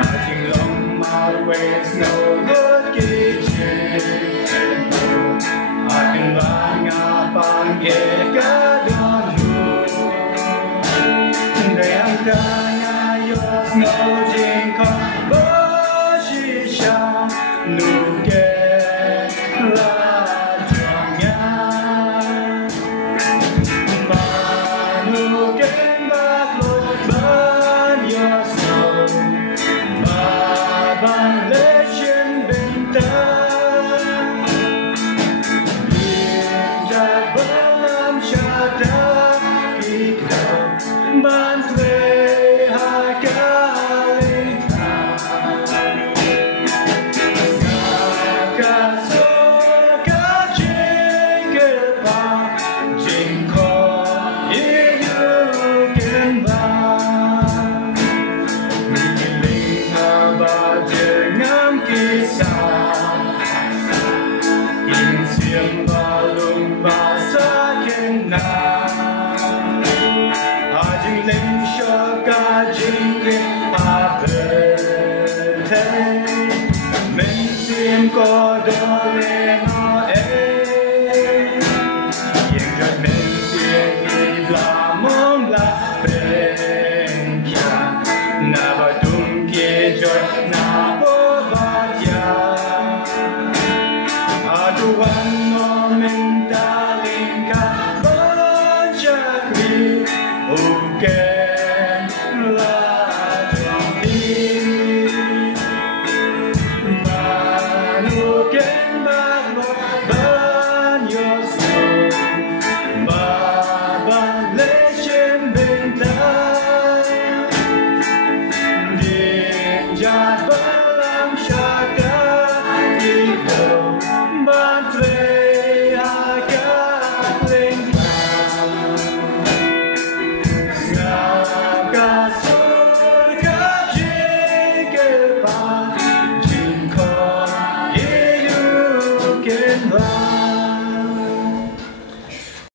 아직 엄마 왜 서글게 aking mga pangkikadano Dayang tangayos no jingka Boshisha nuke la jangya Manuken baklot banyoso Babang leshen bintang Ban thuê hai cái cả số cả trên cái ba trên có ý như kiến ba mình linh ba chơi ngắm kỳ xa in xiêm ba lùng ba xa kiến na Linh cho ca chính